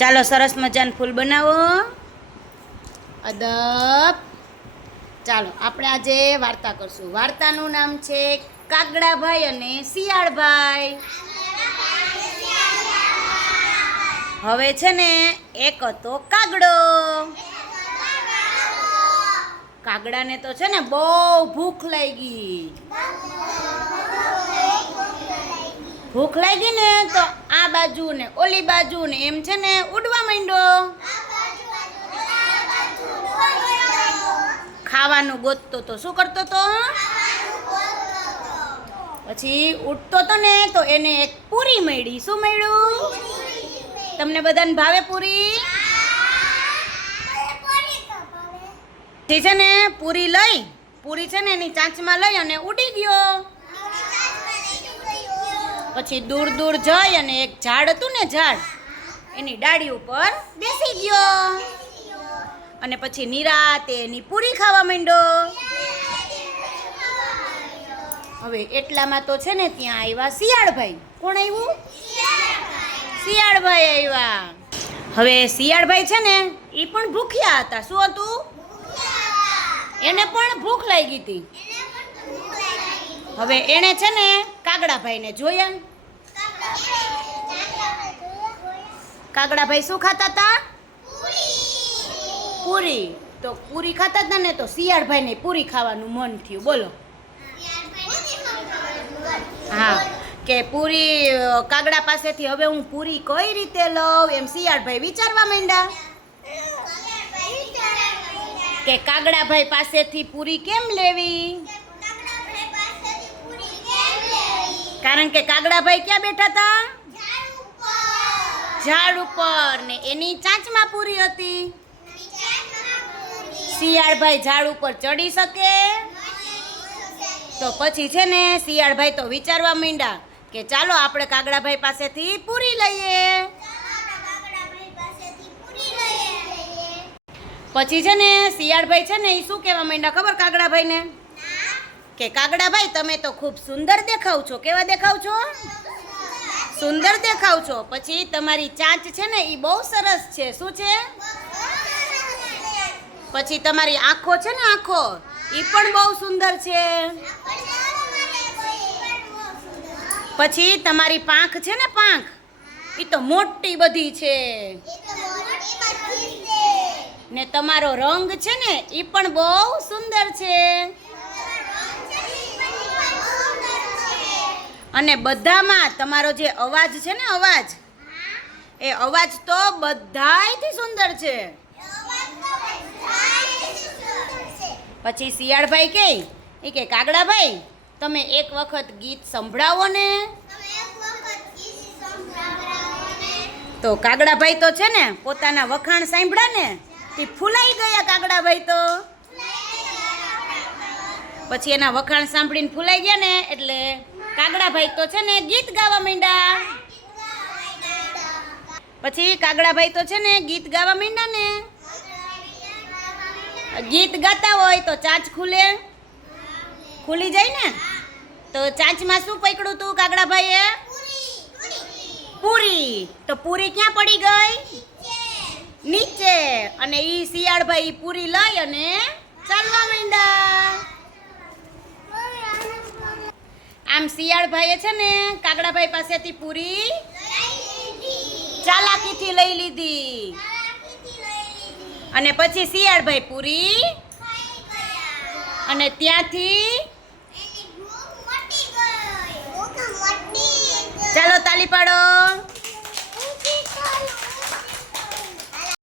ચાલો સરસ મજાનું ફૂલ બનાવો. અદબ. ચાલો, આપણે આજે વાર્તા કરશું. વાર્તાનું નામ છે કાગડાભાઈ અને શિયાળભાઈ. હવે છે ને, એક હતો કાગડો. કાગડાને તો છે ને બહુ ભૂખ લાગી. ભૂખ લાગી ને તો આ બાજુ ને ઓલી બાજુ ને એમ છે ને ઉડવા માંડ્યો ખાવાનું ગોતતો તો શું કરતો તો? પછી ઉઠતો તો ને તો એને એક પૂરી મળી. શું મળ્યું? તમને બધાને ભાવે પૂરી? છે ને પૂરી લઈ, પૂરી છે ને એની ચાંચમાં લઈ અને ઉડી ગયો. પછી દૂર દૂર જઈ અને એક ઝાડ હતું ને ઝાડ, એની ડાળી ઉપર બેસી ગયો. અને પછી નિરાતે એની પૂરી ખાવા માંડ્યો. હવે એટલામાં તો છે ને ત્યાં આવ્યા શિયાળભાઈ. કોણ આવ્યું શિયાળભાઈ આવ્યા હવે શિયાળભાઈ છે ને એ પણ ભૂખ્યા હતા. શું હતું? એને પણ ભૂખ લાગી હતી. હવે એણે છે ને કાગડાભાઈને જોયા કાગડાભાઈ શું ખાતા હતા? પૂરી. તો પૂરી ખાતા હતા ને તો શિયાળભાઈને પૂરી ખાવાનું મન થયું. બોલો. હા, કે પૂરી કાગડા પાસેથી હવે હું પૂરી કઈ રીતે લઉં? એમ શિયાળભાઈ વિચારવા માંડ્યા. કે કાગડાભાઈ પાસેથી પૂરી કેમ લેવી? કારણ કે કાગડાભાઈ ક્યાં બેઠા હતા? ઝાડ ઉપર. ને એની ચાંચમાં પૂરી હતી? શિયાળભાઈ ઝાડ ઉપર ચડી શકે? તો પછી છે ને શિયાળભાઈ તો વિચારવા માંડ્યા કે ચાલો આપણે કાગડાભાઈ પાસેથી પૂરી લઈએ. પછી છે ને શિયાળભાઈ છે ને એ શું કહેવા માંડ્યા ખબર કાગડાભાઈને? કે કાગડાભાઈ, તમે તો ખૂબ સુંદર દેખાવ છો. કેવા દેખાવ છો? સુંદર દેખાવ છો. પછી તમારી ચાંચ છે ને એ બહુ સરસ છે. શું છે? પછી તમારી આંખો છે ને, આંખો એ પણ બહુ સુંદર છે. પછી તમારી પાંખ છે ને, પાંખ એ તો મોટી બધી છે. ને તમારો રંગ છે ને એ પણ બહુ સુંદર છે. અને બધામાં તમારો જે અવાજ છે ને અવાજ, એ અવાજ તો બધાયથી સુંદર છે. પછી શિયાળભાઈ કે, એ કે, કાગડાભાઈ, તમે એક વખત ગીત સંભળાવો ને. તો કાગડાભાઈ તો છે ને, પોતાના વખાણ સાંભળ્યા ને, તે ફૂલાઈ ગયા કાગડાભાઈ તો. પછી એના વખાણ સાંભળીને ફૂલાઈ ગયા ને, એટલે કાગડાભાઈ તો છે ને ગીત ગાવા માંડ્યા. પછી કાગડાભાઈ તો છે ને ગીત ગાવા માંડ્યા ને. ગીત ગાતા હોય તો ચાંચ ખુલે. ખુલી જાય ને? તો ચાંચમાં શું પકડ્યું તું કાગડાભાઈએ પૂરી. તો પૂરી ક્યાં પડી ગઈ? નીચે. અને ઈ શિયાળભાઈ પૂરી લઈ અને ચાલવા માંડ્યા. આમ શિયાળભાઈએ છે ને કાગડાભાઈ પાસેથી પૂરી ચાલાકીથી લઈ લીધી. અને પછી શિયાળભાઈ પૂરી અને ત્યાંથી ચાલો તાલી પાડો.